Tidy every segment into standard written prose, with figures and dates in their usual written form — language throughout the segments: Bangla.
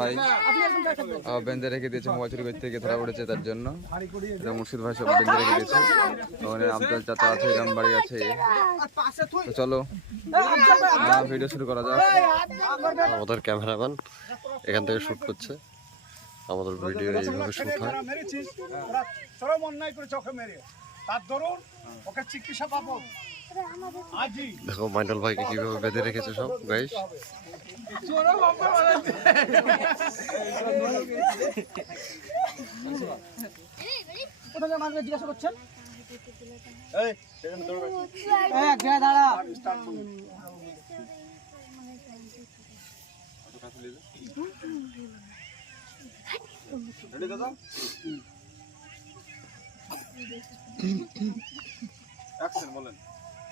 ভাই বেঁধে রেখে দিয়েছে, মোবাইল চুরি করতে গিয়ে ধরা পড়েছে তার জন্য। মুর্শিদ ভাই সব বেঁধে রেখে দিয়েছে। ওখানে আবদাল চাচা আছে, ইলাম বাড়ি আছে। তো চলো ভিডিও শুরু করা যাক। আমাদের ক্যামেরাম্যান এখান থেকে শুট করছে, আমাদের ভিডিও এইভাবে শুট হয়। দেখো মাইনুল ভাইকে কিভাবে বেঁধে রেখেছে সব গাইস। জিজ্ঞাসা করছেন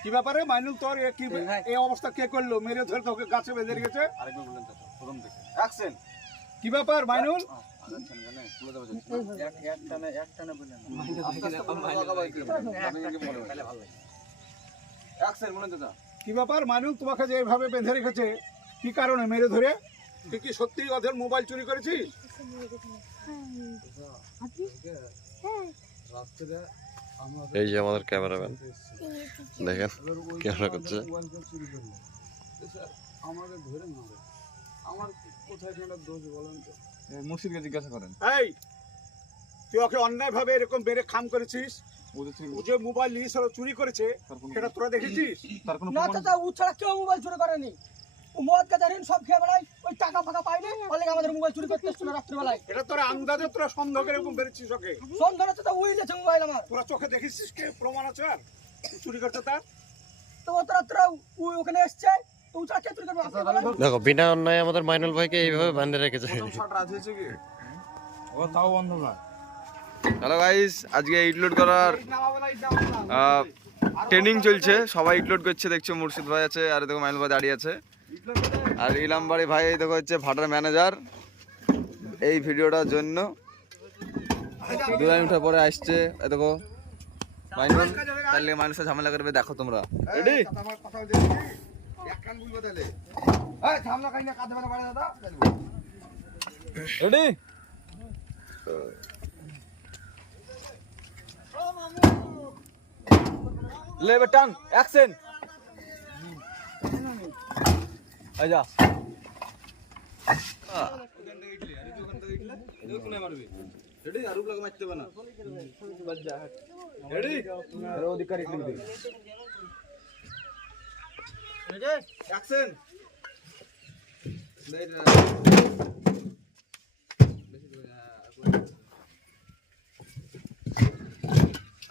কি ব্যাপারে মাইনুল, তোর এই অবস্থা কে করলো? মেরে ধরে তোকে গাছে বেঁধে রেখেছে। কি ব্যাপার মাইনুল? কি ব্যাপার মাইনুল, তোমাকে যে এইভাবে বেঁধে রেখেছে কি কারণে মেরে ধরে? তুই কি সত্যি ওদের মোবাইল চুরি করেছিস? এই যে আমাদের ক্যামেরাম্যান দেখেন ক্যামেরা করছে। মুর্শিদকে জিজ্ঞাসা করেন। এই তুই ওকে অন্যায় ভাবে এরকম বেড়ে খাম করেছিস? ও যে মোবাইল নিয়ে চুরি করেছে সেটা তোরা দেখেছিস? না চাচা, ও ছাড়া কেউ মোবাইল চুরি করেনি। ও মদ গাঁজা ঋণ সব খেয়ে বেড়ায়, ওই টাকা ফাঁকা পাইনি বলে আমাদের মোবাইল চুরি করতে এসেছিল রাত্রিবেলায়। এটা তোরা আন্দাজে তোরা সন্দেহ করে এরকম বেরেছিস ওকে? সন্ধ্যা চাচা ওই গেছে মোবাইল আমার। তোরা চোখে দেখেছিস কে প্রমাণ আছে আর চুরি করছে তার? তো তোরা ওখানে এসছে, তো ও ছাড়া কে চুরি করবে? দেখো বিনা অন্যায় আমাদের মাইনুল ভাইকে এইভাবে বেঁধে রেখেছে। হ্যালো গাইস, আজকে ইট লোড করার ট্রেনিং চলছে, সবাই ইট লোড করছে। দেখছো মুর্শিদ ভাই আছে, আর দেখো মাইনুল ভাই দাঁড়িয়ে আছে, আর ইলাম বাড়ি ভাই দেখো হচ্ছে ভাটার ম্যানেজার। এই ভিডিওটার জন্য 2 মিনিট পরে আসছে। দেখো মাইনুল, তাহলে মানুষের সাথে ঝামেলা করবে, দেখো তোমরা। রেডি? রেডি? লেবে টান, অ্যাকশন। এই যা রেডি? আর উপরে মারতে হবে না। রেডি? আর অধিকার লিখে দিবি। রেডি? অ্যাকশন।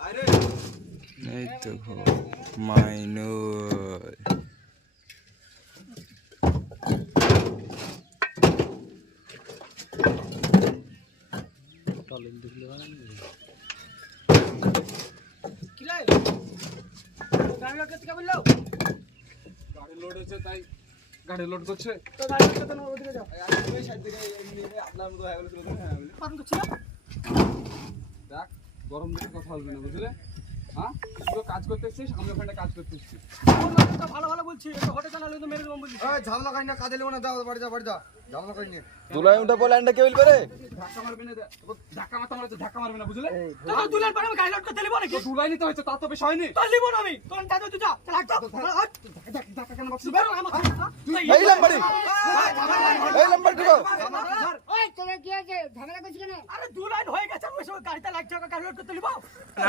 আরে এই দেখো মাইনুল। গাড়ি লোড হচ্ছে তাই গাড়ি লোড করছে। দেখ গরম দিকে কথা বলবি না, বুঝলে? হ্যাঁ, কাজ করতে এসছিস, আমরা ওখানে কাজ করতে এসছি। ভালো ভালো বলছি, হটে জানালে তো মেরে দেবো বলছি। ঝামেলা খাই না, কাজে লেবো না, যাও বাড়ি যা ঝামেলা খাই নিয়ে দুলাই উঠা বলে এন্ডা কেবিল করে ধাক্কা মারবি না, ধাক্কা মারবি না, বুঝলে? তোর দুলার পরে আমি গাড়ি লোড করতে লিবো নাকি? দুলাই নিতে হয়েছে, তা তো বেশ হয়নি। তোর লিবো না আমি, তোর দাদা তুই যা, চল হাঁট। ধাক্কা কেন মারছিস? এই লাম্বাড়ি, এই লাম্বাড়ি ঢুকো। ওই তোরা কি আছে ঝামেলা করছিস কেন? আরে দুলাইন হয়ে গেছে, ওই সময় গাড়িটা লাগছে, গাড়ি লোড করতে লিবো।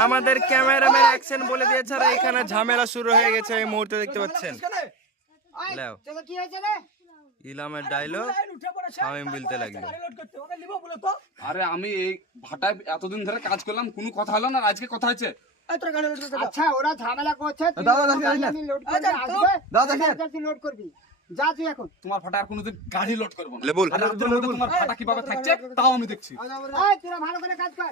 আমাদের ক্যামেরাম্যান অ্যাকশন বলে দিয়েছে, আর এখানে ঝামেলা শুরু হয়ে গেছে। এই মুহূর্তে দেখতে পাচ্ছেন ওই লাও তোরা কি হয়েছে রে? ইলামের ডায়লগ শামিম বলতে লাগলো। গাড়ি লোড করতে ওকে লিবো বলে তো। আরে আমি এই ভাটায় এতদিন ধরে কাজ করলাম, কোনো কথা হলো না, আর আজকে কথা হচ্ছে। এই তোরা গাড়ি লোড করতে যা। আচ্ছা ওরা ঝামেলা করছে, তুই দাদা, দাদা, আমি লোড করে আচ্ছা, আসবে, দাদা, দাদা। তুই লোড করবি, যা তুই এখন। তোমার ভাটা আর কোনোদিন গাড়ি লোড করবো না। লেবুল। আর রাতের মধ্যে তোমার ভাটা কিভাবে থাকছে তাও আমি দেখছি। ওই তোরা ভালো করে কাজ কর।